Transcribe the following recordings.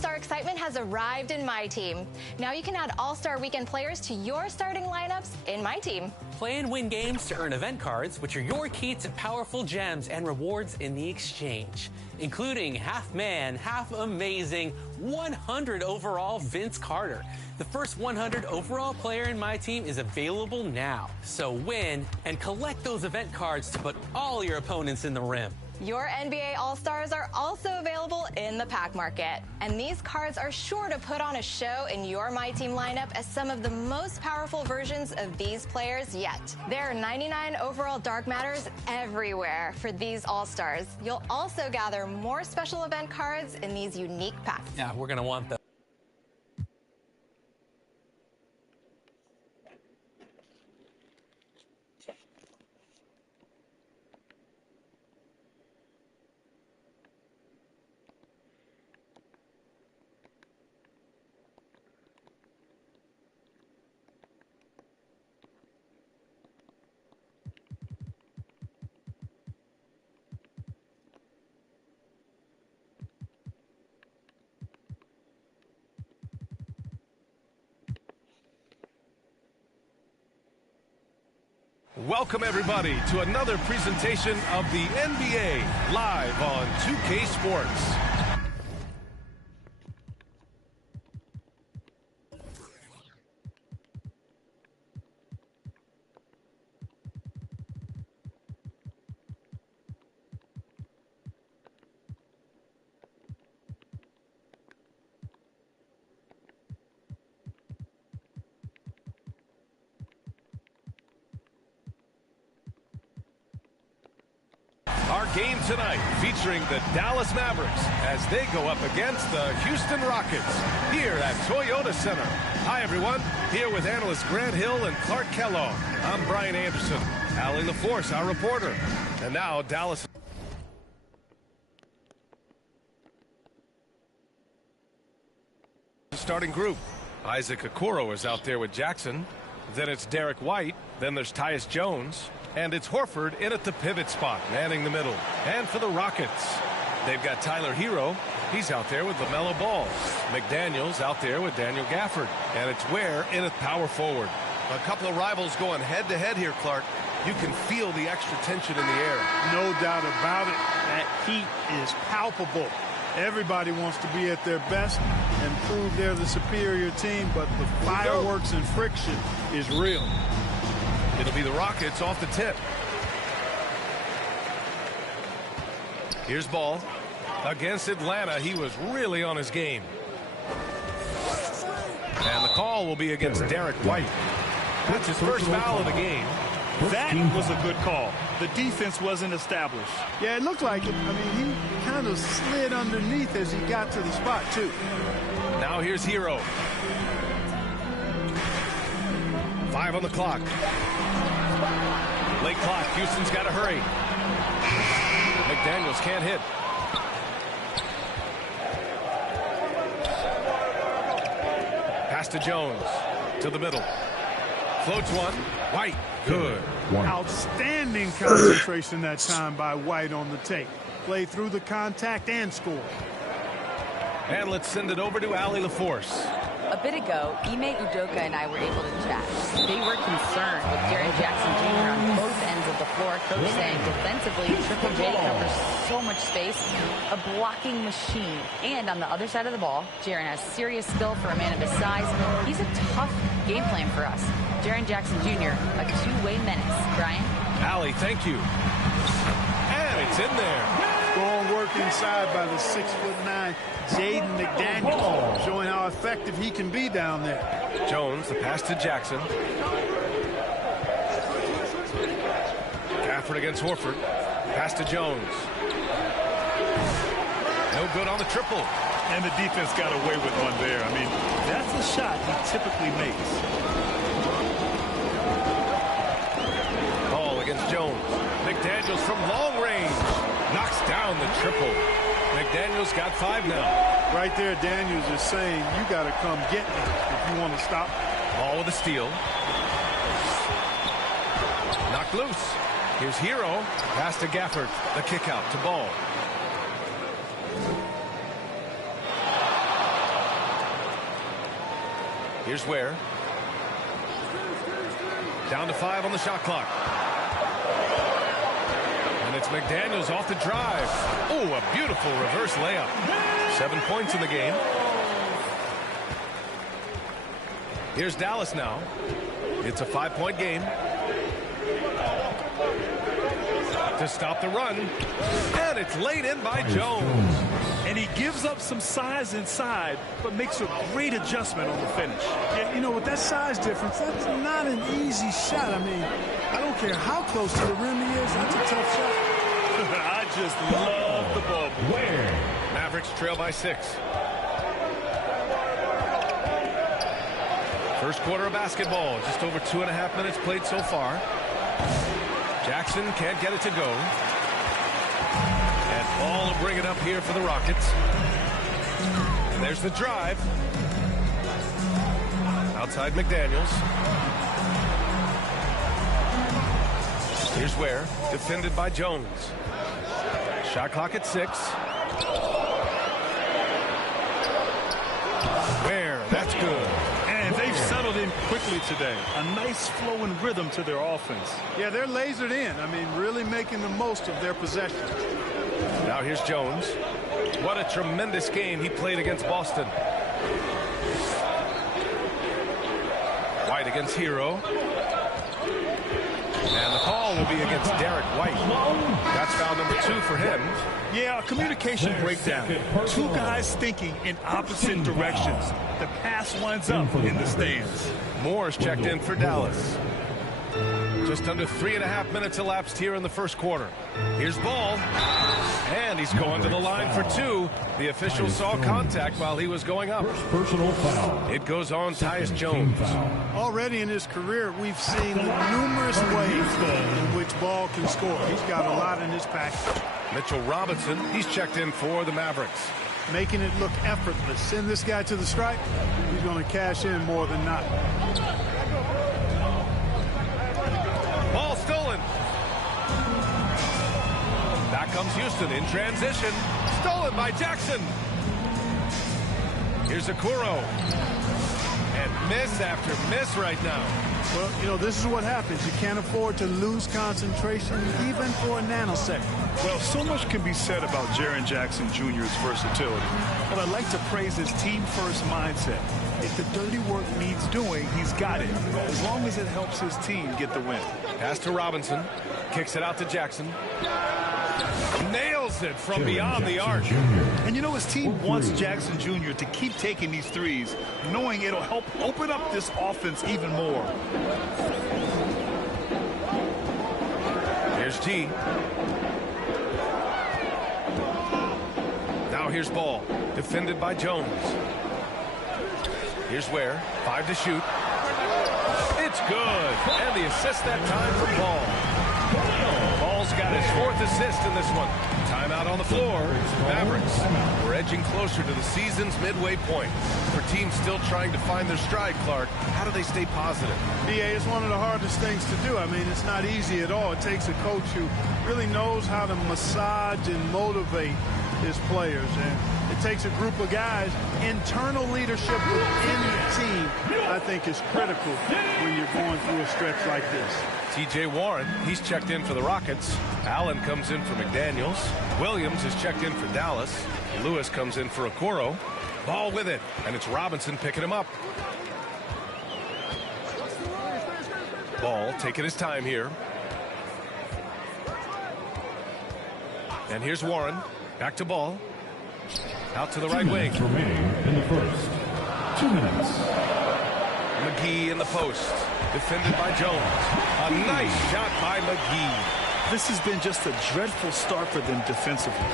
All-Star excitement has arrived in My Team. Now you can add All-Star Weekend players to your starting lineups in My Team. Play and win games to earn event cards, which are your key to powerful gems and rewards in the exchange, including half man, half amazing, 100 overall Vince Carter. The first 100 overall player in My Team is available now. So win and collect those event cards to put all your opponents in the rim. Your NBA All-Stars are also available in the pack market. And these cards are sure to put on a show in your My Team lineup as some of the most powerful versions of these players yet. There are 99 overall Dark Matters everywhere for these All-Stars. You'll also gather more special event cards in these unique packs. Yeah, we're going to want those. Welcome, everybody, to another presentation of the NBA live on 2K Sports. Our game tonight featuring the Dallas Mavericks as they go up against the Houston Rockets here at Toyota Center. Hi, everyone. Here with analysts Grant Hill and Clark Kellogg. I'm Brian Anderson. Allie LaForce, our reporter. And now Dallas. Starting group. Isaac Okoro is out there with Jackson. Then it's DWhite. Then there's Tyus Jones. And it's Horford in at the pivot spot, manning the middle. And for the Rockets, they've got Tyler Herro. He's out there with LaMelo Ball. McDaniels out there with Daniel Gafford. And it's Ware in at power forward. A couple of rivals going head-to-head here, Clark. You can feel the extra tension in the air. No doubt about it. That heat is palpable. Everybody wants to be at their best and prove they're the superior team, but the fireworks and friction is real. It'll be the Rockets off the tip. Here's Ball. Against Atlanta, he was really on his game. And the call will be against DWhite. That's his first foul of the game. That was a good call. The defense wasn't established. Yeah, it looked like it. I mean, he kind of slid underneath as he got to the spot, too. Now here's Herro. 5 on the clock. Late clock. Houston's got to hurry. McDaniels can't hit. Pass to Jones. To the middle. Floats one. White. Good. Outstanding concentration that time by White on the take. Play through the contact and score. And let's send it over to Allie LaForce. A bit ago, Ime Udoka and I were able to chat. They were concerned with Jjasksonjr on both ends of the floor. Coach saying defensively, Triple J covers so much space, a blocking machine. And on the other side of the ball, Jaren has serious skill for a man of his size. He's a tough game plan for us. Jjasksonjr, a two-way menace. Brian? Allie, thank you. And it's in there. Strong work inside by the 6'9" Jaden McDaniels, showing how effective he can be down there. Jones, the pass to Jackson. Gafford against Horford. Pass to Jones. No good on the triple. And the defense got away with one there. I mean, that's a shot he typically makes. Ball against Jones. McDaniels from long range. Knocks down the triple. McDaniels got 5 now. Right there, Daniels is saying, you got to come get me if you want to stop. Ball with a steal. Knocked loose. Here's Herro. Pass to Gafford. The kick out to Ball. Here's Ware. Down to 5 on the shot clock. And it's McDaniels off the drive. Oh, a beautiful reverse layup. 7 points in the game. Here's Dallas now. It's a 5-point game. To stop the run. And it's laid in by Jones. And he gives up some size inside, but makes a great adjustment on the finish. Yeah, you know, with that size difference, that's not an easy shot. I mean, I don't care how close to the rim he is. That's a tough shot. I just love the ball. Mavericks trail by 6. First quarter of basketball. Just over 2.5 minutes played so far. Jackson can't get it to go. And Ball will bring it up here for the Rockets. And there's the drive. Outside McDaniels. Here's Ware. Defended by Jones. Shot clock at 6. Ware, that's good. And they've settled in quickly today. A nice flowing rhythm to their offense. Yeah, they're lasered in. I mean, really making the most of their possession. Now here's Jones. What a tremendous game he played against Boston. White against Herro. And the call will be against DWhite. That's foul number 2 for him. Yeah, a communication breakdown. 2 guys thinking in opposite directions. The pass winds up in the stands. Moore's checked in for Dallas. Just under 3.5 minutes elapsed here in the first quarter. Here's Ball. And he's going to the line for 2. The official saw contact while he was going up. Personal foul. It goes on Tyus Jones. Already in his career, we've seen numerous ways in which Ball can score. He's got a lot in his package. Mitchell Robinson, he's checked in for the Mavericks. Making it look effortless. Send this guy to the stripe. He's going to cash in more than not. Ball stolen. Back comes Houston in transition. Stolen by Jackson. Here's Okoro. And miss after miss right now. Well, you know, this is what happens. You can't afford to lose concentration even for a nanosecond. Well, so much can be said about Jaren Jackson Jr.'s versatility. But I'd like to praise his team-first mindset. If the dirty work needs doing, he's got it, as long as it helps his team get the win. Pass to Robinson. Kicks it out to Jackson. Nails it from beyond the arc. And you know, his team wants Jackson Jr. to keep taking these threes, knowing it'll help open up this offense even more. Here's T. Now here's Ball. Defended by Jones. Here's Ware. 5 to shoot. It's good. And the assist that time for Ball. Ball's got his 4th assist in this one. Timeout on the floor. Mavericks. We're edging closer to the season's midway point. For teams still trying to find their stride, Clark, how do they stay positive? BA, it's one of the hardest things to do. I mean, it's not easy at all. It takes a coach who really knows how to massage and motivate his players. And it takes a group of guys. Internal leadership within the team, I think, is critical when you're going through a stretch like this. T.J. Warren, he's checked in for the Rockets. Allen comes in for McDaniels. Williams is checked in for Dallas. Lewis comes in for Okoro. Ball with it, and it's Robinson picking him up. Ball taking his time here. And here's Warren. Back to Ball. Out to the right wing. Remaining in the first. 2 minutes. McGee in the post. Defended by Jones. A nice shot by McGee. This has been just a dreadful start for them defensively.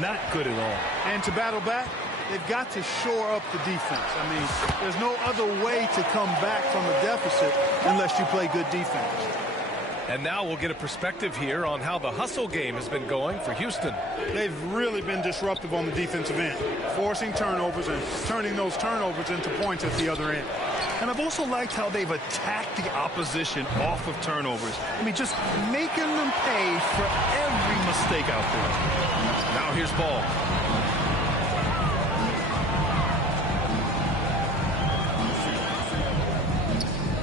Not good at all. And to battle back, they've got to shore up the defense. I mean, there's no other way to come back from a deficit unless you play good defense. And now we'll get a perspective here on how the hustle game has been going for Houston. They've really been disruptive on the defensive end, forcing turnovers and turning those turnovers into points at the other end. And I've also liked how they've attacked the opposition off of turnovers. I mean, just making them pay for every mistake out there. Now here's Ball.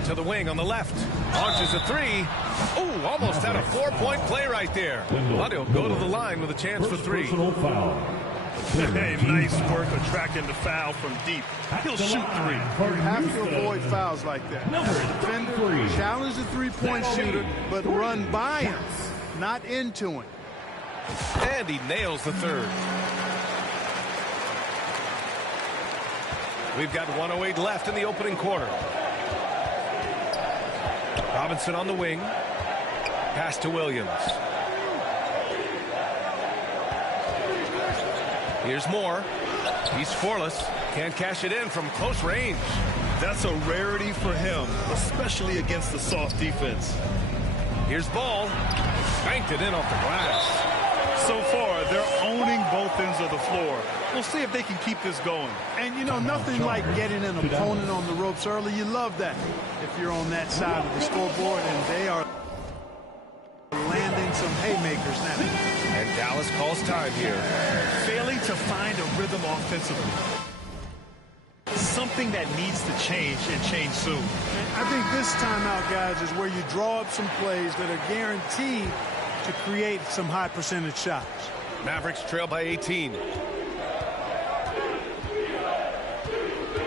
To the wing on the left. Launches a three. Ooh, almost had a 4-point play right there. But he'll go to the line with a chance for three. Personal foul. Hey, nice work attracting the foul from deep. He'll shoot three. You have to avoid fouls like that. Defender, challenge the three-point shooter, but run by him, not into him. And he nails the third. We've got 1:08 left in the opening quarter. Robinson on the wing. Pass to Williams. Here's Moore. He's scoreless. Can't cash it in from close range. That's a rarity for him, especially against the soft defense. Here's Ball. Banked it in off the glass. So far, they're owning both ends of the floor. We'll see if they can keep this going. And, you know, nothing like getting an opponent on the ropes early. You love that if you're on that side of the scoreboard, and they are landing some haymakers now. And Dallas calls time here. Failing to find a rhythm offensively. Something that needs to change and change soon. I think this timeout, guys, is where you draw up some plays that are guaranteed to create some high percentage shots. Mavericks trail by 18.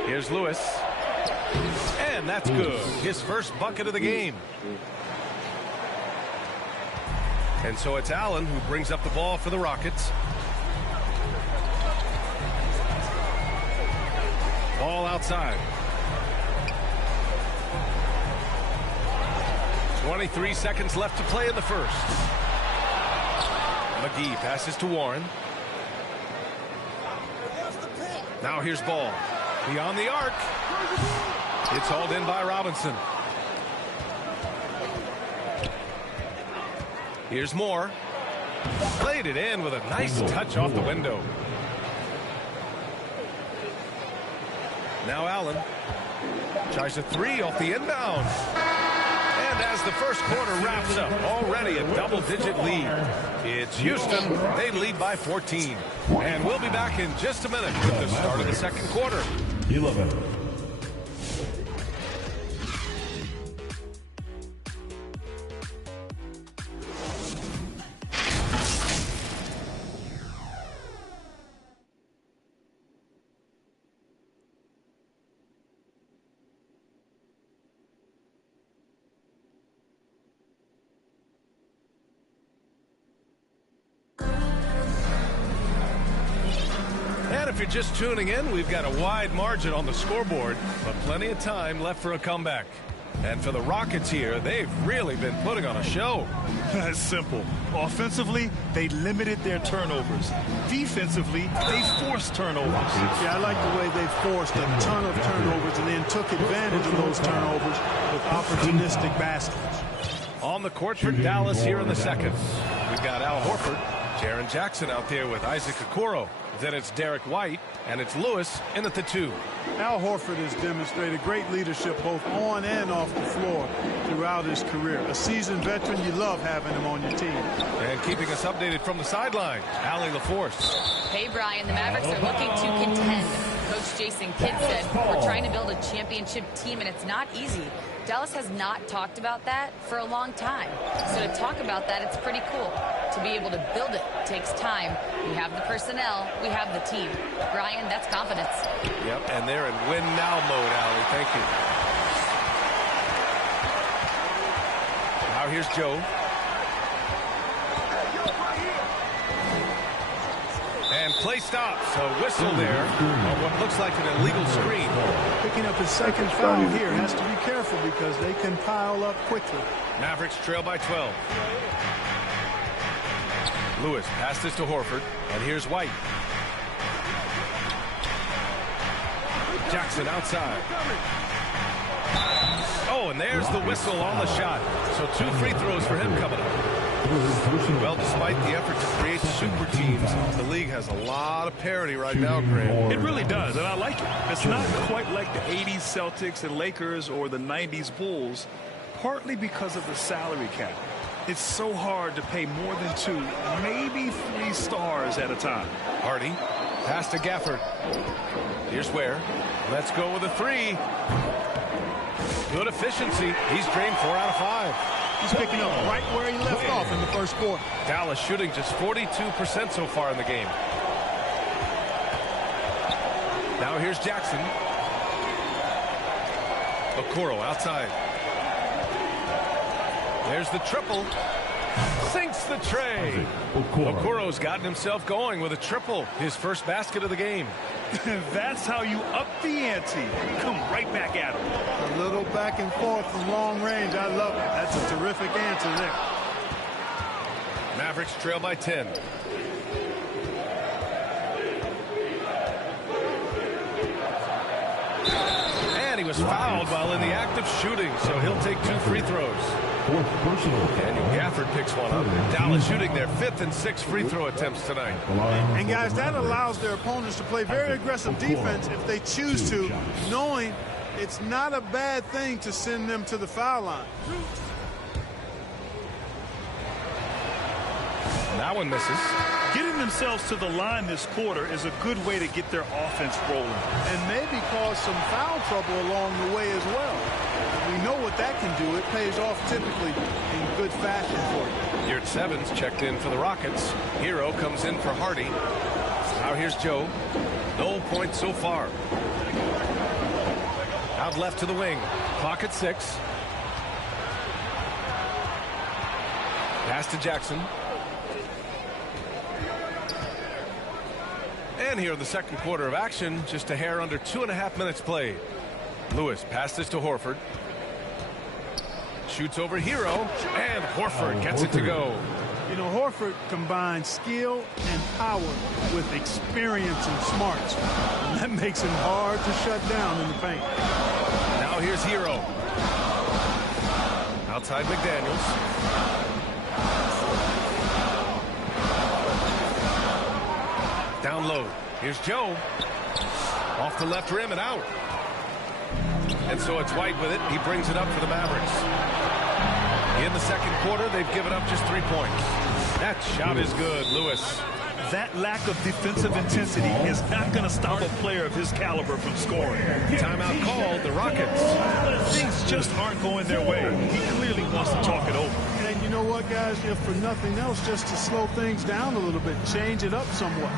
Here's Lewis. And that's good. His first bucket of the game. And so it's Allen who brings up the ball for the Rockets. Ball outside. 23 seconds left to play in the first. McGee passes to Warren. Now here's Ball. Beyond the arc. It's hauled in by Robinson. Here's Moore. Played it in with a nice touch off the window. Now Allen tries a three off the inbound. And as the first quarter wraps up, already a double-digit lead. It's Houston. They lead by 14. And we'll be back in just a minute with the start of the second quarter. 11. If you're just tuning in, we've got a wide margin on the scoreboard, but plenty of time left for a comeback. And for the Rockets here, they've really been putting on a show. That's simple. Offensively, they limited their turnovers. Defensively, they forced turnovers. Yeah, I like the way they forced a ton of turnovers and then took advantage of those turnovers with opportunistic baskets. On the court for Dallas here in the second. We've got Al Horford, Jaren Jackson out there with Isaac Okoro. Then it's DWhite, and it's Lewis in at the 2. Al Horford has demonstrated great leadership both on and off the floor throughout his career. A seasoned veteran, you love having him on your team. And keeping us updated from the sideline, Allie LaForce. Hey, Brian, the Mavericks are looking to contend. Coach Jason Kidd said, we're trying to build a championship team, and it's not easy. Dallas has not talked about that for a long time. So to talk about that, it's pretty cool. To be able to build it takes time. We have the personnel. We have the team. Brian, that's confidence. Yep, and they're in win now mode, Allie. Thank you. Now here's Joe. And play stops. A whistle there on what looks like an illegal screen. Picking up his second foul here. Has to be careful because they can pile up quickly. Mavericks trail by 12. Lewis passes to Horford, and here's White. Jackson outside. Oh, and there's the whistle on the shot. So 2 free throws for him coming up. Well, despite the effort to create super teams, the league has a lot of parity right now, Graham. It really does, and I like it. It's not quite like the 80s Celtics and Lakers or the 90s Bulls, partly because of the salary cap. It's so hard to pay more than 2, maybe 3 stars at a time. Hardy, pass to Gafford. Here's Ware. Let's go with a 3. Good efficiency. He's drained 4 out of 5. He's picking up right where he left off in the first quarter. Dallas shooting just 42% so far in the game. Now here's Jackson. Okoro outside. There's the triple. Sinks the tray. Okoro's gotten himself going with a triple. His first basket of the game. That's how you up the ante. Come right back at him. A little back and forth from long range. I love it. That's a terrific answer there. Mavericks trail by 10. And he was fouled while in the act of shooting, so he'll take 2 free throws. Daniel Gafford picks one up. Dallas shooting their 5th and 6th free throw attempts tonight. And guys, that allows their opponents to play very aggressive defense if they choose to, knowing it's not a bad thing to send them to the foul line. That one misses. Getting themselves to the line this quarter is a good way to get their offense rolling. And maybe cause some foul trouble along the way as well. We know what that can do. It pays off typically in good fashion for you. yr2's checked in for the Rockets. Herro comes in for Hardy. Now here's Joe. No points so far. Out left to the wing. Clock at 6. Pass to Jackson. And here in the second quarter of action, just a hair under 2.5 minutes played. Lewis passes to Horford. Shoots over Herro, and Horford gets it to go. You know, Horford combines skill and power with experience and smarts. And that makes him hard to shut down in the paint. Now here's Herro. Outside McDaniels. Down low. Here's Joe. Off the left rim and out. And so it's White with it. He brings it up for the Mavericks. In the second quarter, they've given up just 3 points. That shot is good, Lewis. That lack of defensive intensity is not going to stop a player of his caliber from scoring. Timeout called, the Rockets. Things just aren't going their way. He clearly wants to talk it over. And you know what, guys? If for nothing else, just to slow things down a little bit, change it up somewhat.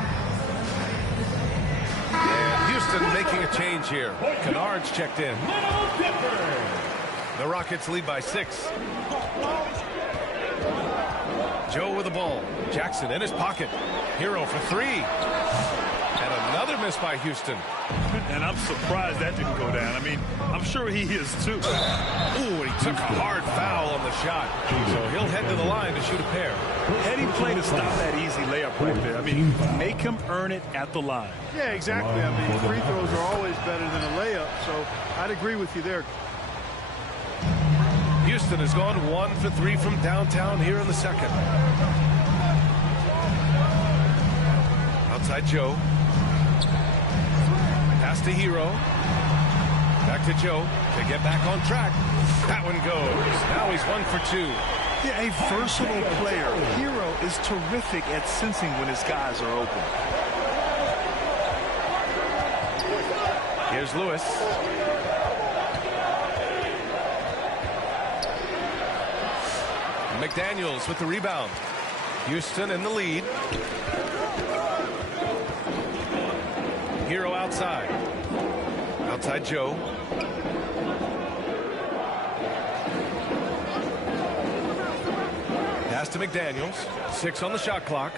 And Houston making a change here. Kennard's checked in. The Rockets lead by 6. Joe with the ball. Jackson in his pocket. Herro for 3. And another miss by Houston. And I'm surprised that didn't go down. I mean, I'm sure he is too. Ooh, he took a hard foul on the shot. So he'll head to the line to shoot a pair. Heady play to stop that easy layup right there. I mean, make him earn it at the line. Yeah, exactly. I mean, free throws are always better than a layup. So I'd agree with you there. Houston has gone 1 for 3 from downtown here in the second. Outside Joe. Pass to Herro. Back to Joe to get back on track. That one goes. Now he's 1 for 2. Yeah, a versatile player. Herro is terrific at sensing when his guys are open. Here's Lewis. McDaniels with the rebound. Houston in the lead. Herro outside. Outside Joe. Pass to McDaniels. 6 on the shot clock.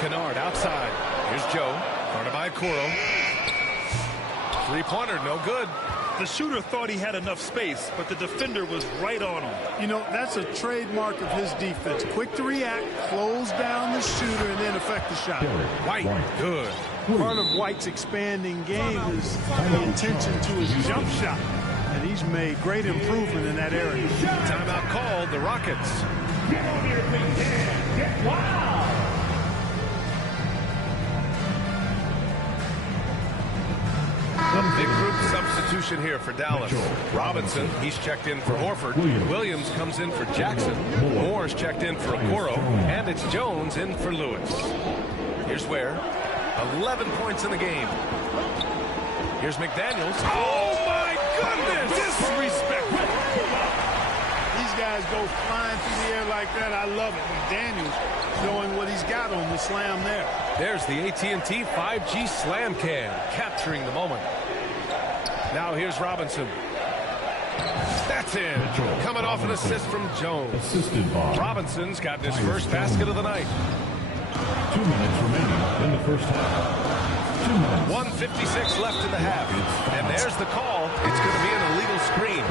Kennard outside. Here's Joe. Guarded by Okoro. Three-pointer, no good. The shooter thought he had enough space, but the defender was right on him. You know, that's a trademark of his defense. Quick to react, close down the shooter, and then affect the shot. White, good. Part of White's expanding game is the attention to his jump shot. And he's made great improvement in that area. Timeout called, the Rockets. Wow. A big group substitution here for Dallas. Robinson, he's checked in for Horford. Williams comes in for Jackson. Moore's checked in for Okoro. And it's Jones in for Lewis. Here's Ware. 11 points in the game. Here's McDaniels. Oh, There's disrespect. These guys go flying through the air like that. I love it. And Daniels showing what he's got on the slam there. There's the AT&T 5G Slam Cam, capturing the moment. Now here's Robinson. That's in. Coming off an assist from Jones. Assisted by Robinson's gotten his first basket of the night. 2 minutes remaining in the first half. 2 minutes. 1:56 left in the half. And there's the call. It's going to be an illegal screen.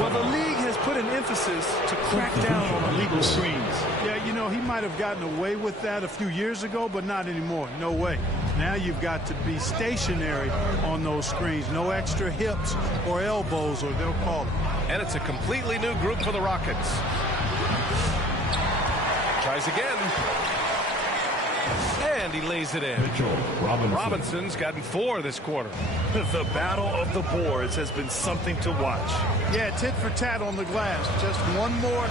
Well, the league has put an emphasis to crack down on illegal screens. Yeah, you know, he might have gotten away with that a few years ago, but not anymore. No way. Now you've got to be stationary on those screens. No extra hips or elbows, or they'll call it. And it's a completely new group for the Rockets. Tries again. And he lays it in. Robinson's gotten 4 this quarter. The battle of the boards has been something to watch. Yeah, tit for tat on the glass. Just one more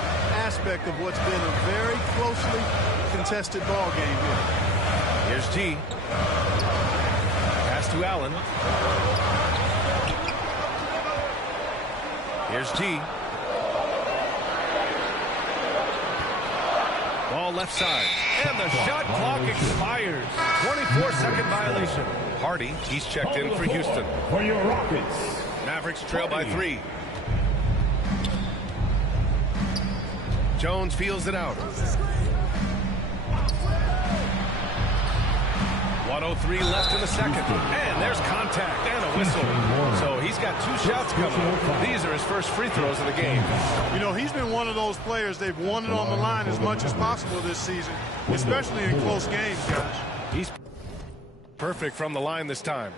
aspect of what's been a very closely contested ball game here. Here's G. Pass to Allen. Here's G. Ball left side. And the shot clock expires. 24-second violation. Hardy, he's checked in for Houston. For your Rockets. Mavericks trail by 3. Jones feels it out. 1:03 left in the second. And there's contact and a whistle. So he's got 2 shots coming. These are his first free throws of the game. You know, he's been one of those players, they've won it on the line as much as possible this season, especially in close games, guys. He's perfect from the line this time.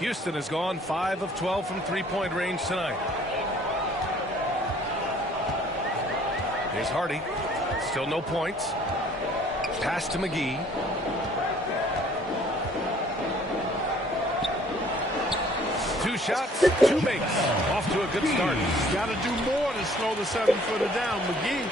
Houston has gone 5 of 12 from three-point range tonight. Here's Hardy. Still no points. Pass to McGee. Two shots, 2 makes. Off to a good start. Got to do more to slow the 7-footer down. McGee.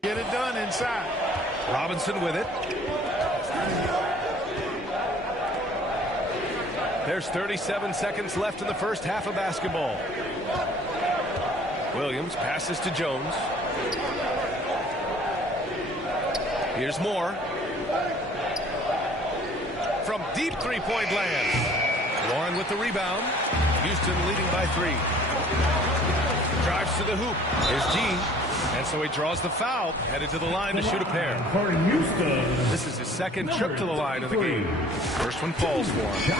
Get it done inside. Robinson with it. There's 37 seconds left in the first half of basketball. Williams passes to Jones. Here's Moore. From deep three-point land. Warren with the rebound. Houston leading by 3. Drives to the hoop. Here's G. And so he draws the foul, headed to the line to shoot a pair. For Houston. This is his second trip to the line of the game. First one falls for him.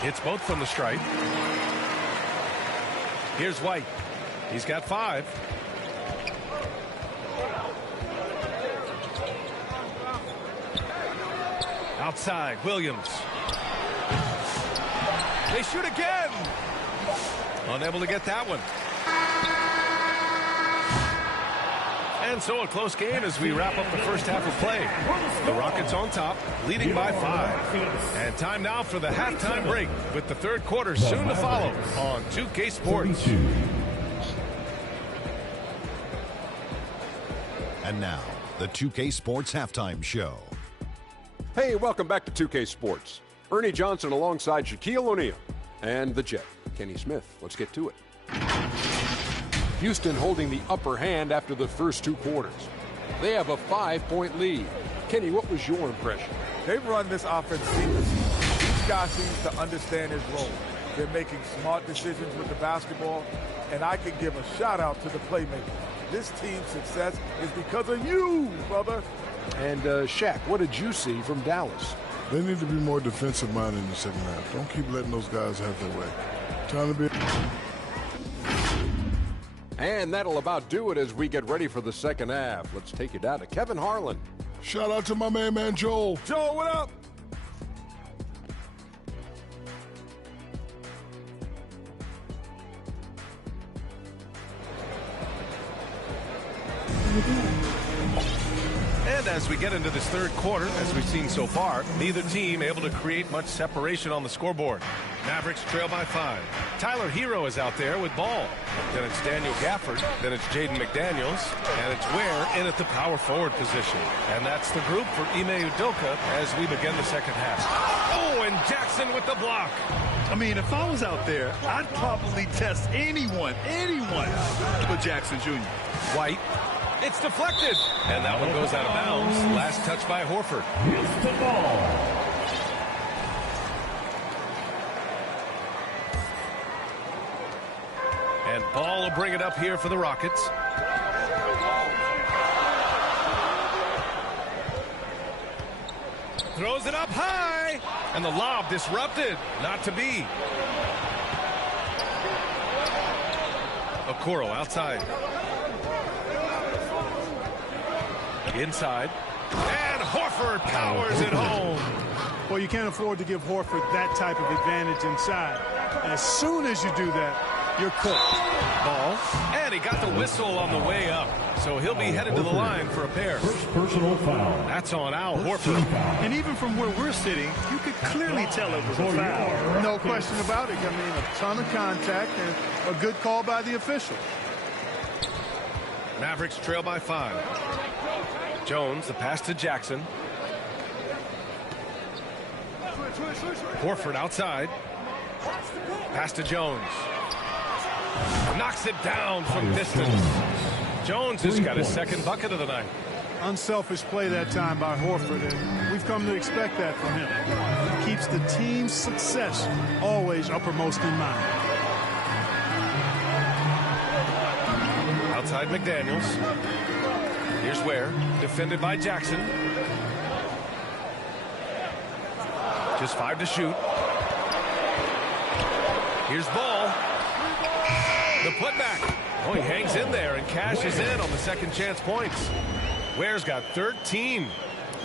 Hits both from the stripe. Here's White. He's got 5. Outside, Williams. They shoot again. Unable to get that one. And so a close game as we wrap up the first half of play. The Rockets on top, leading by 5. And time now for the halftime break, with the third quarter soon to follow on 2K Sports. And now, the 2K Sports Halftime Show. Hey, welcome back to 2K Sports. Ernie Johnson alongside Shaquille O'Neal. And the Jet, Kenny Smith. Let's get to it. Houston holding the upper hand after the first 2 quarters. They have a 5-point lead. Kenny, what was your impression? They've run this offense seamlessly. Each guy seems to understand his role. They're making smart decisions with the basketball, and I can give a shout-out to the playmakers. This team's success is because of you, brother. And Shaq, what did you see from Dallas? They need to be more defensive-minded in the second half. Don't keep letting those guys have their way. Time to be... And that'll about do it as we get ready for the second half. Let's take you down to Kevin Harlan. Shout out to my man Joel. Joel, what up? And as we get into this third quarter, as we've seen so far, neither team able to create much separation on the scoreboard. Mavericks trail by 5. Tyler Herro is out there with ball. Then it's Daniel Gafford. Then it's Jaden McDaniels. And it's Ware in at the power forward position. And that's the group for Ime Udoka as we begin the second half. Oh, and Jackson with the block. I mean, if I was out there, I'd probably test anyone but Jackson Jr. White. It's deflected. And that one goes out of bounds. Last touch by Horford. Houston ball. And Ball will bring it up here for the Rockets. Throws it up high. And the lob disrupted. Not to be. Okoro outside. Inside. And Horford powers it home. Well, you can't afford to give Horford that type of advantage inside. As soon as you do that, you're cooked. Ball. And he got the whistle on the way up. So he'll be headed to the line for a pair. First personal foul. That's on Al Horford. And even from where we're sitting, you could clearly tell it was a foul. No question about it. I mean, a ton of contact and a good call by the official. Mavericks trail by 5. Jones, the pass to Jackson. Horford outside. Pass to Jones. Knocks it down from distance. Jones has got his second bucket of the night. Unselfish play that time by Horford, and we've come to expect that from him. He keeps the team's success always uppermost in mind. Outside McDaniels. Here's Ware, defended by Jackson. Just 5 to shoot. Here's Ball. The putback. Oh, he hangs in there and cashes in on the second chance points. Ware's got 13.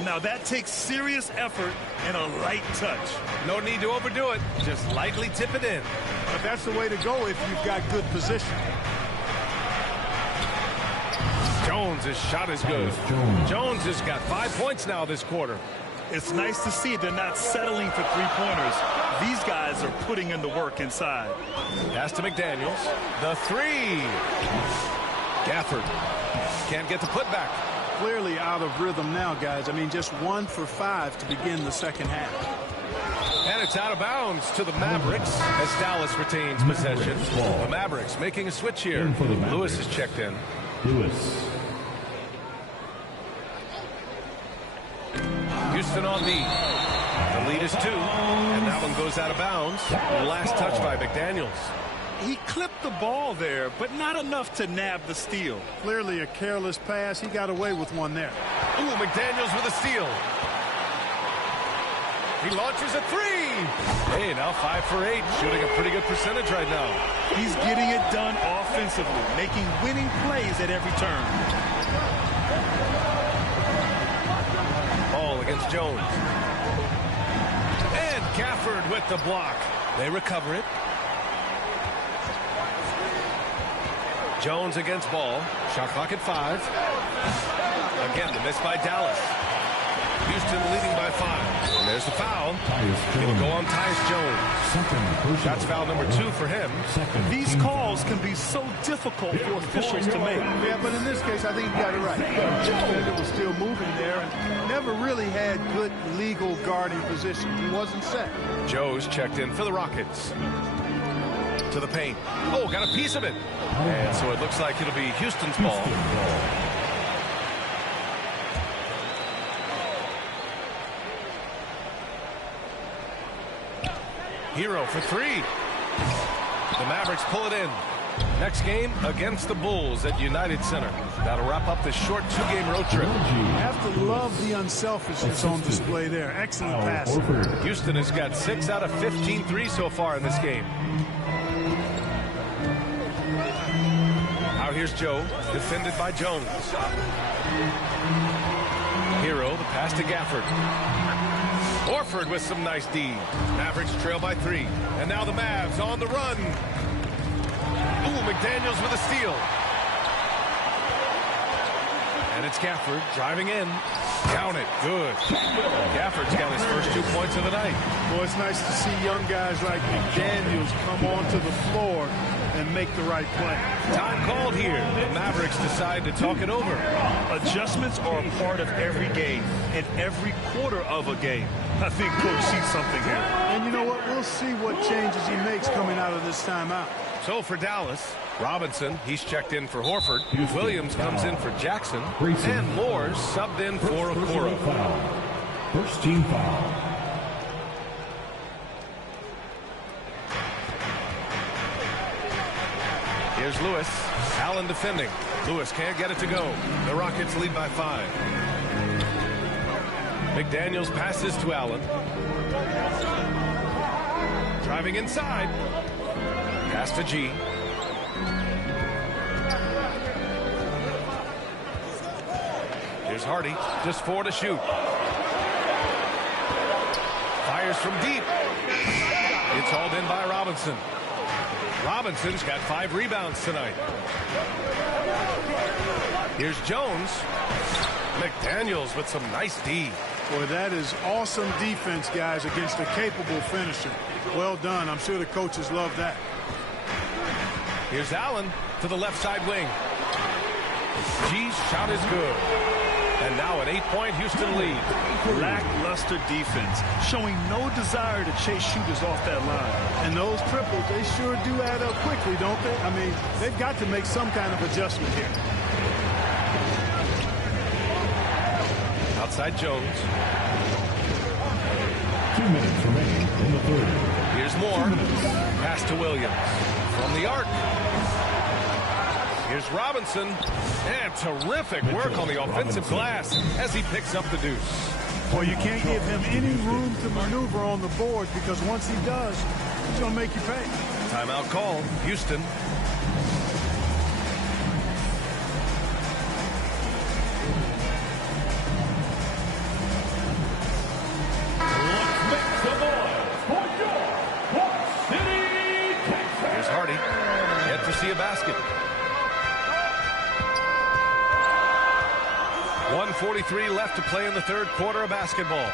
Now that takes serious effort and a light touch. No need to overdo it. Just lightly tip it in. But that's the way to go if you've got good position. Jones' shot is good. Jones has got 5 points now this quarter. It's nice to see they're not settling for three-pointers. These guys are putting in the work inside. Pass to McDaniels. The 3. Gafford can't get the putback. Clearly out of rhythm now, guys. I mean, just 1 for 5 to begin the second half. And it's out of bounds to the Mavericks as Dallas retains possession. The Mavericks making a switch here. Lewis is checked in. Lewis. Houston on lead. The lead is 2. And that one goes out of bounds. Last touch by McDaniels. He clipped the ball there, but not enough to nab the steal. Clearly a careless pass. He got away with one there. Ooh, McDaniels with a steal. He launches a 3. Hey, now 5 for 8. Shooting a pretty good percentage right now. He's getting it done offensively, making winning plays at every turn. Ball against Jones. And Gafford with the block. They recover it. Jones against Ball. Shot clock at 5. Again, the miss by Dallas. Houston leading by 5. And There's the foul. It'll go on Tyus Jones. That's foul number 2 for him. These calls can be so difficult for officials to make. Yeah, but in this case, I think you got it right. The defender was still moving there and never really had good legal guarding position. He wasn't set. Joe's checked in for the Rockets. To the paint. Oh, got a piece of it. And so it looks like it'll be Houston's ball. Herro for 3. The Mavericks pull it in. Next game against the Bulls at United Center. That'll wrap up this short 2-game road trip. You have to love the unselfishness on display there. Excellent pass. Houston has got 6 out of 15 threes so far in this game. Now here's Joe, defended by Jones. Herro, the pass to Gafford. Horford with some nice D. Mavericks trail by 3. And now the Mavs on the run. Ooh, McDaniels with a steal. And it's Gafford driving in. Count it. Good. Gafford's got his first 2 points of the night. Well, it's nice to see young guys like McDaniels come onto the floor and make the right play. Time called here. The Mavericks decide to talk it over. Adjustments are a part of every game and every quarter of a game. I think Coach sees something here. And you know what? We'll see what changes he makes coming out of this timeout. So for Dallas, Robinson, he's checked in for Horford. Williams comes in for Jackson. And Moore's subbed in for Okoro. First team foul. Here's Lewis. Allen defending. Lewis can't get it to go. The Rockets lead by 5. McDaniels passes to Allen. Driving inside. Pass to G. Here's Hardy. Just 4 to shoot. Fires from deep. It's hauled in by Robinson. Robinson's got 5 rebounds tonight. Here's Jones. McDaniels with some nice D. Boy, that is awesome defense, guys, against a capable finisher. Well done. I'm sure the coaches love that. Here's Allen to the left side wing. G's shot is good. And now an 8-point Houston lead. Lackluster defense, showing no desire to chase shooters off that line. And those triples, they sure do add up quickly, don't they? I mean, they've got to make some kind of adjustment here. Outside Jones. 2 minutes remaining in the third. Here's Moore. Pass to Williams. From the arc. Here's Robinson. And terrific work on the offensive glass as he picks up the deuce. Well, you can't give him any room to maneuver on the board because once he does, he's going to make you pay. Timeout called. Houston. Here's Hardy. Yet to see a basket. 1:43 left to play in the third quarter of basketball.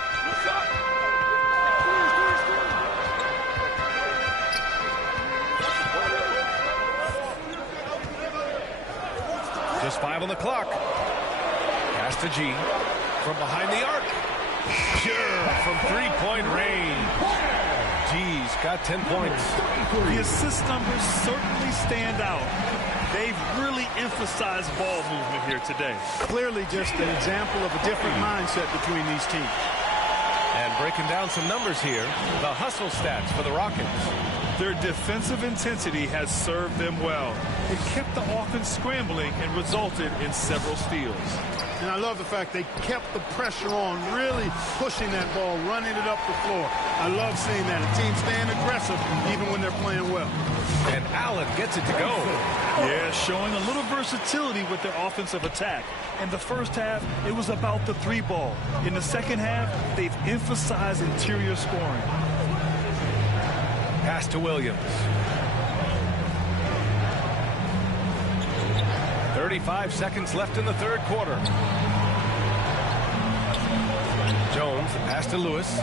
Just 5 on the clock. Pass to G. From behind the arc. Sure, from 3-point range. G's got 10 points. The assist numbers certainly stand out. They've really emphasized ball movement here today. Clearly just an example of a different mindset between these teams. And breaking down some numbers here, the hustle stats for the Rockets. Their defensive intensity has served them well. It kept the offense scrambling and resulted in several steals. And I love the fact they kept the pressure on, really pushing that ball, running it up the floor. I love seeing that. A team staying aggressive even when they're playing well. And Allen gets it to go. Yeah, showing a little versatility with their offensive attack. In the first half, it was about the 3-ball. In the second half, they've emphasized interior scoring. Pass to Williams. 35 seconds left in the third quarter. Jones, the pass to Lewis.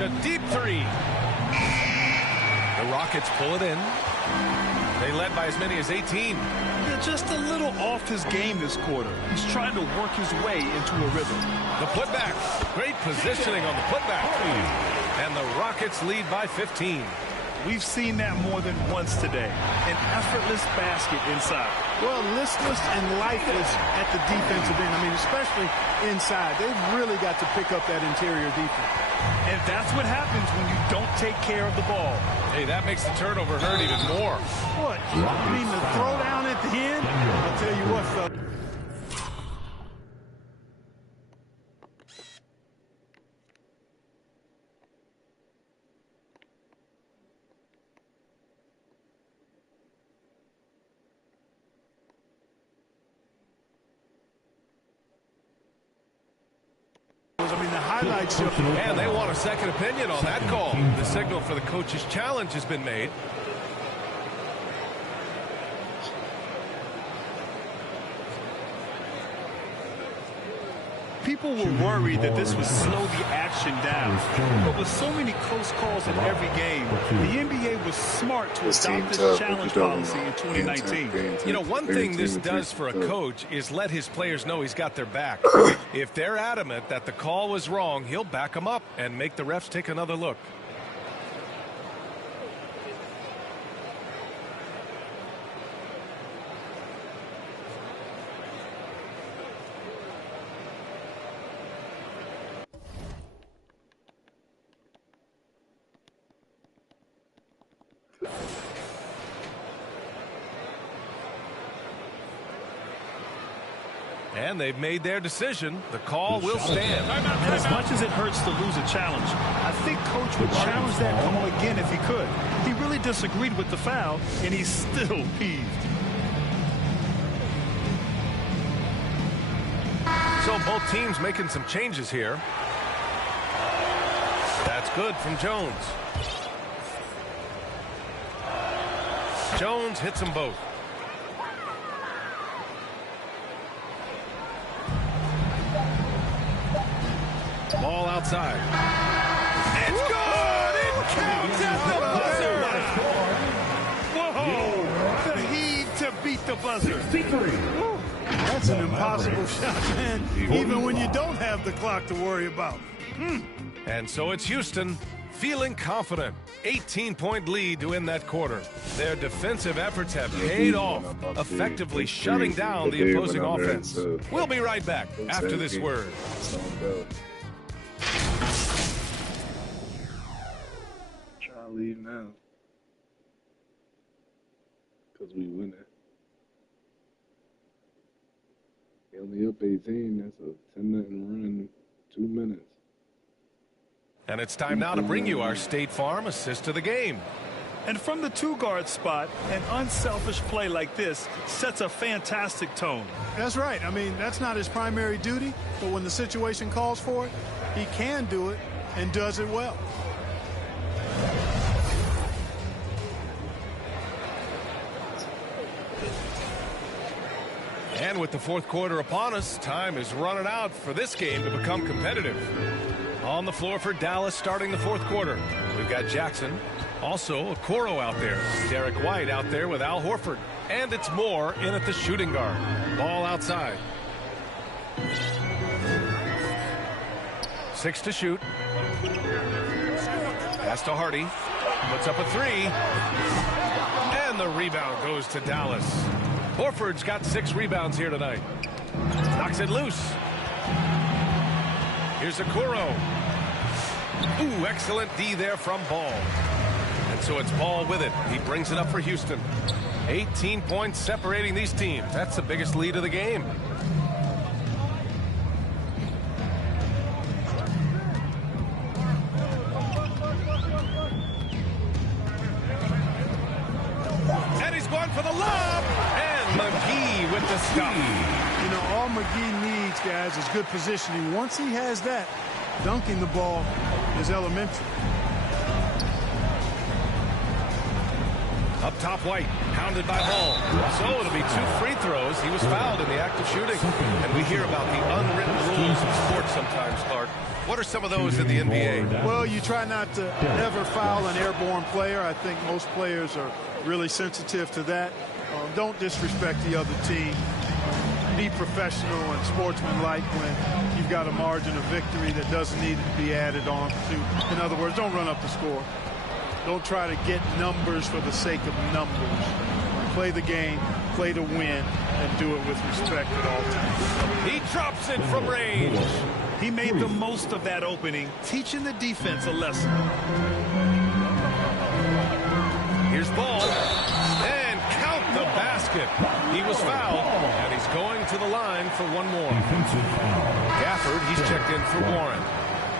A deep three. The Rockets pull it in. They led by as many as 18. Yeah, just a little off his game this quarter. He's trying to work his way into a rhythm. The putback. Great positioning on the putback. And the Rockets lead by 15. We've seen that more than once today. An effortless basket inside. Well, listless and lifeless at the defensive end. I mean, especially inside. They've really got to pick up that interior defense. And that's what happens when you don't take care of the ball. Hey, that makes the turnover hurt even more. What? I mean, the throwdown at the end? I'll tell you what, fellas. And they want a second opinion on that call. The signal for the coach's challenge has been made. People were worried that this would slow the action down. But with so many close calls in every game, the NBA was smart to adopt this challenge policy in 2019. You know, one thing this does for a coach is let his players know he's got their back. If they're adamant that the call was wrong, he'll back them up and make the refs take another look. And they've made their decision. The call will stand. And as much as it hurts to lose a challenge, I think Coach would challenge that call again if he could. He really disagreed with the foul, and he's still peeved. So both teams making some changes here. That's good from Jones. Jones hits them both. Ball outside. It's good! It counts at Whoa! The heave to beat the buzzer. That's an impossible shot, man. Even when you don't have the clock to worry about. And so it's Houston feeling confident. 18-point lead to win that quarter. Their defensive efforts have paid off, effectively shutting down the opposing offense. We'll be right back after this word. Try to leave now. Because we win it. They only up 18. That's a 10-0 run in 2 minutes. And it's time now to bring you our State Farm assist of the game. And from the two-guard spot, an unselfish play like this sets a fantastic tone. That's right. I mean, that's not his primary duty, but when the situation calls for it, he can do it and does it well. And with the fourth quarter upon us, time is running out for this game to become competitive. On the floor for Dallas starting the fourth quarter. We've got Jackson. Also, Okoro out there. DWhite out there with Al Horford. And it's Moore in at the shooting guard. Ball outside. 6 to shoot. Pass to Hardy. Puts up a 3. And the rebound goes to Dallas. Horford's got 6 rebounds here tonight. Knocks it loose. Here's Okoro. Ooh, excellent D there from Ball. And so it's Ball with it. He brings it up for Houston. 18 points separating these teams. That's the biggest lead of the game. And he's going for the lob. And McGee with the stop. You know, all McGee needs, guys, is good positioning. Once he has that, dunking the ball is elementary. Up top, White, pounded by Ball. So it'll be 2 free throws. He was fouled in the act of shooting. And we hear about the unwritten rules of sports sometimes, Clark. What are some of those in the NBA? Well, you try not to ever foul an airborne player. I think most players are really sensitive to that. Don't disrespect the other team. Be professional and sportsmanlike when you've got a margin of victory that doesn't need to be added on to. In other words, don't run up the score. Don't try to get numbers for the sake of numbers. Play the game, play to win, and do it with respect at all times. He drops it from range. He made the most of that opening, teaching the defense a lesson. Here's Ball. And count the basket. He was fouled, and he's going to the line for one more. Gafford, he's checked in for Warren.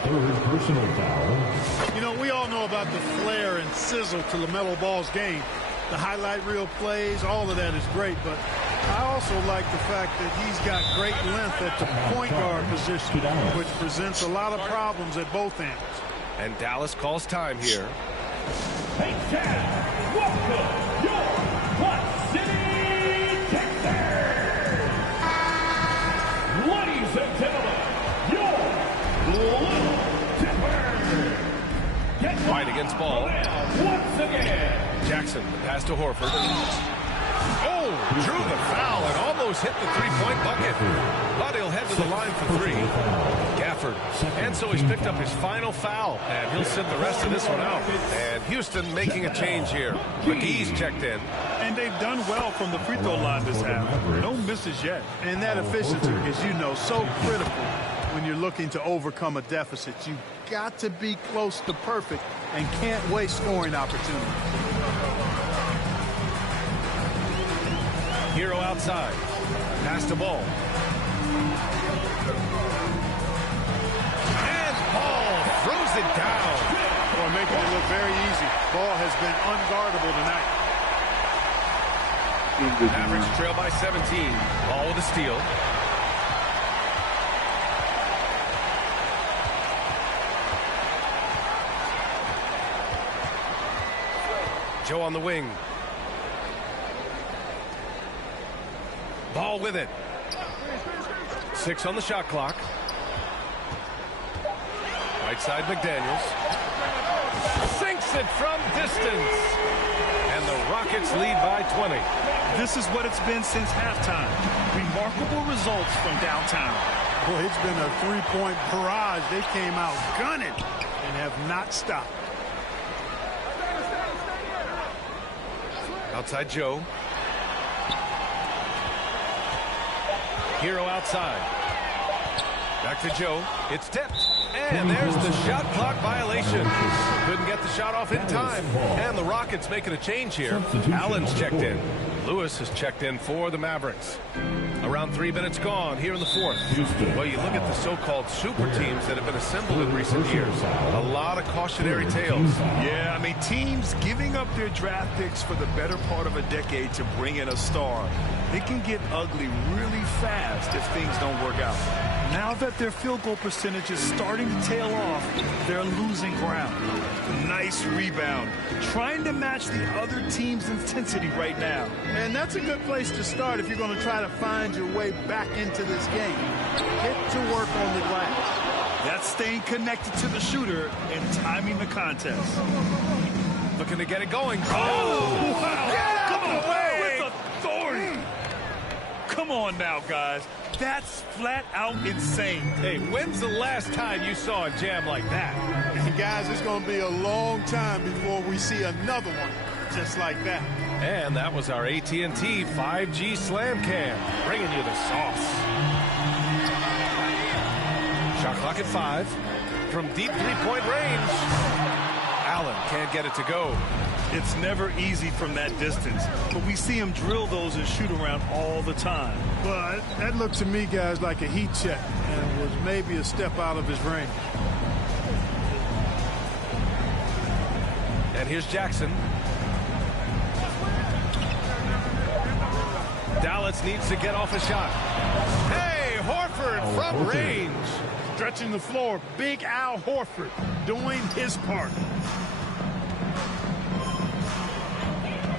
Third personal foul. You know, we all know about the flair and sizzle to LaMelo Ball's game. The highlight reel plays, all of that is great, but I also like the fact that he's got great length at the point guard position, which presents a lot of problems at both ends. And Dallas calls time here. HTown, welcome your Quad City, Texas. Ladies and gentlemen, your Little Tipper. White against Ball. Once again. Jackson, the pass to Horford. Oh, drew the foul and almost hit the three-point bucket. But he'll head to the line for 3. Gafford. And so he's picked up his final foul. And he'll sit the rest of this one out. And Houston making a change here. McGee's checked in. And they've done well from the free throw line this half. No misses yet. And that efficiency is, you know, so critical when you're looking to overcome a deficit. You've got to be close to perfect and can't waste scoring opportunities. Herro outside. Pass to Ball. And Ball throws it down. Boy, making it look very easy. Ball has been unguardable tonight. Mavericks trail by 17. Ball with a steal. Joe on the wing. Ball with it. 6 on the shot clock. Right side, McDaniels. Sinks it from distance. And the Rockets lead by 20. This is what it's been since halftime. Remarkable results from downtown. Boy, it's been a three-point barrage. They came out gunning and have not stopped. Outside Joe. Herro outside. Back to Joe. It's tipped. And there's the shot clock violation. Couldn't get the shot off in time. And the Rockets making a change here. Allen's checked in. Lewis has checked in for the Mavericks. Around 3 minutes gone here in the fourth. Well, you look at the so-called super teams that have been assembled in recent years. A lot of cautionary tales. Yeah, I mean, teams giving up their draft picks for the better part of a decade to bring in a star. It can get ugly really fast if things don't work out. Now that their field goal percentage is starting to tail off, they're losing ground. Nice rebound. Trying to match the other team's intensity right now. And that's a good place to start if you're going to try to find your way back into this game. Get to work on the glass. That's staying connected to the shooter and timing the contest. Looking to get it going. Oh! Wow. Get Come on, away! with authority. Come on now, guys. That's flat out insane. Hey, when's the last time you saw a jam like that? And guys, it's going to be a long time before we see another one just like that. And that was our AT&T 5G Slam Cam, bringing you the sauce. Shot clock at 5. From deep three-point range. Allen can't get it to go. It's never easy from that distance, but we see him drill those and shoot around all the time. Well, that looked to me, guys, like a heat check, and was maybe a step out of his range. And here's Jackson. Dallas needs to get off a shot. Hey, Horford from range. Stretching the floor, Big Al Horford doing his part.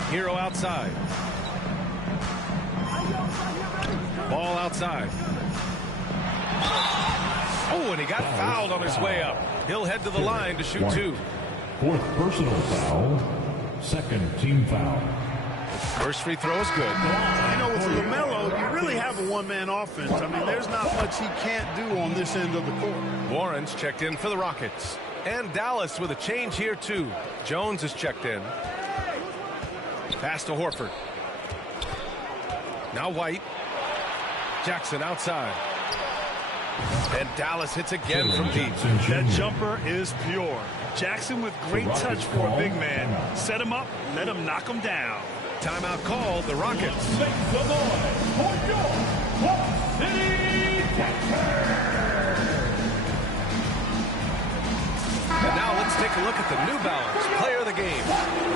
Herro outside. Ball outside. Oh, and he got fouled on his way up. He'll head to the line to shoot 2. Fourth personal foul. Second team foul. First free throw is good. You know, with LaMelo, you really have a one-man offense. I mean, there's not much he can't do on this end of the court. Warren's checked in for the Rockets. And Dallas with a change here, too. Jones is checked in. Pass to Horford. Now White. Jackson outside. And Dallas hits again from deep. That jumper is pure. Jackson with great touch for a big man. Set him up, let him knock him down. Timeout called, the Rockets. Make some noise for your Rock City Gafford. And now let's take a look at the New Balance player of the game,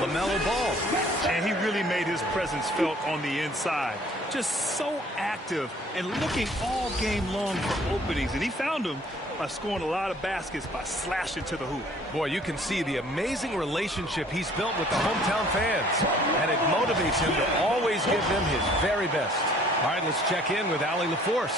LaMelo Ball. And he really made his presence felt on the inside. Just so active and looking all game long for openings. And he found them by scoring a lot of baskets by slashing to the hoop. Boy, you can see the amazing relationship he's built with the hometown fans. And it motivates him to always give them his very best. All right, let's check in with Allie LaForce.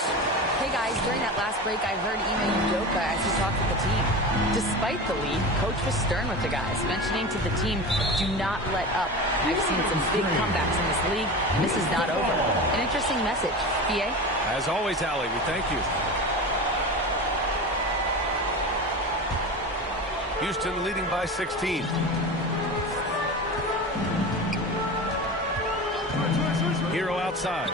Hey guys, during that last break, I heard Ime Udoka as he talked with the team. Despite the lead, coach was stern with the guys, mentioning to the team, do not let up. I've seen some big comebacks in this league, and this is not over. An interesting message. BA? As always, Allie, we thank you. Houston leading by 16. Herro outside.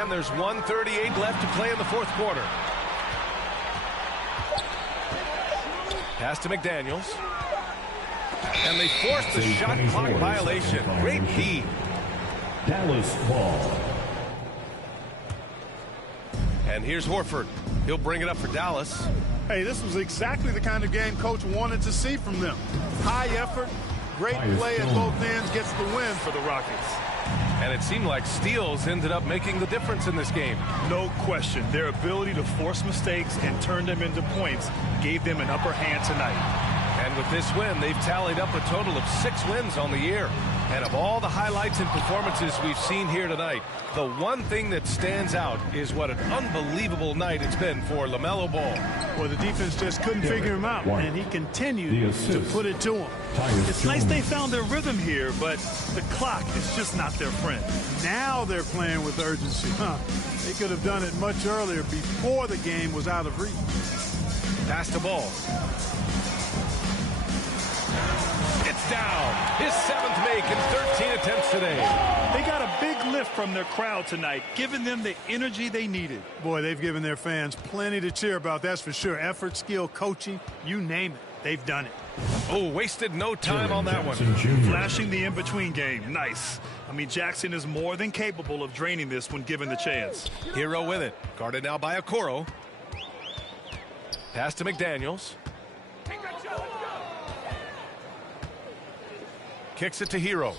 And there's 1:38 left to play in the fourth quarter. Pass to McDaniels. And they forced the shot clock violation. Great D. Dallas ball. And here's Horford. He'll bring it up for Dallas. Hey, this was exactly the kind of game coach wanted to see from them. High effort, great play at both ends, gets the win for the Rockets. And it seemed like steals ended up making the difference in this game. No question. Their ability to force mistakes and turn them into points gave them an upper hand tonight. And with this win, they've tallied up a total of 6 wins on the year. And of all the highlights and performances we've seen here tonight, the one thing that stands out is what an unbelievable night it's been for LaMelo Ball. Well, the defense just couldn't figure him out, and he continued to put it to him. It's nice they found their rhythm here, but the clock is just not their friend. Now they're playing with urgency. They could have done it much earlier before the game was out of reach. Pass the ball. It's down. His 7th make in 13 attempts today. They got a big lift from their crowd tonight, giving them the energy they needed. Boy, they've given their fans plenty to cheer about, that's for sure. Effort, skill, coaching, you name it. They've done it. Oh, wasted no time on that one. Flashing the in-between game. Nice. I mean, Jackson is more than capable of draining this when given the chance. Herro with it. Guarded now by Okoro. Pass to McDaniels. Kicks it to Herro.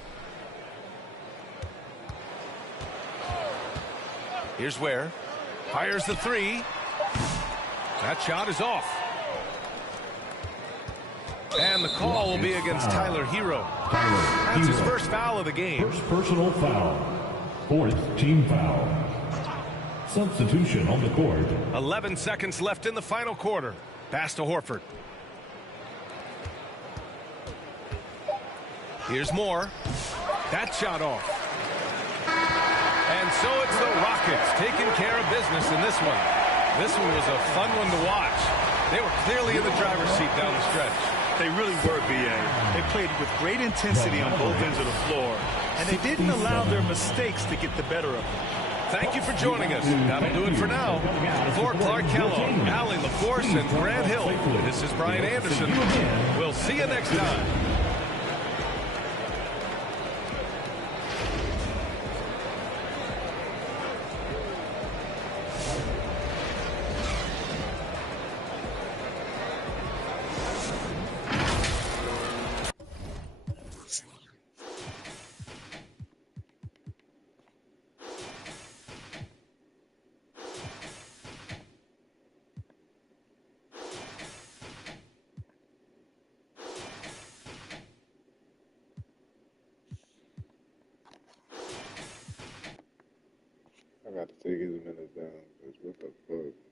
Here's where. Fires the 3. That shot is off. And the call will be against Tyler Herro. That's his first foul of the game. First personal foul. 4th team foul. Substitution on the court. 11 seconds left in the final quarter. Pass to Horford. Here's more. That shot off. And so it's the Rockets taking care of business in this one. This one was a fun one to watch. They were clearly in the driver's seat down the stretch. They really were, B.A. They played with great intensity on both ends of the floor, and they didn't allow their mistakes to get the better of them. Thank you for joining us. That'll do it for now. For Clark Kellogg, Allie LaForce, and Grant Hill, this is Brian Anderson. We'll see you next time. got to take his minutes down. Because what the fuck?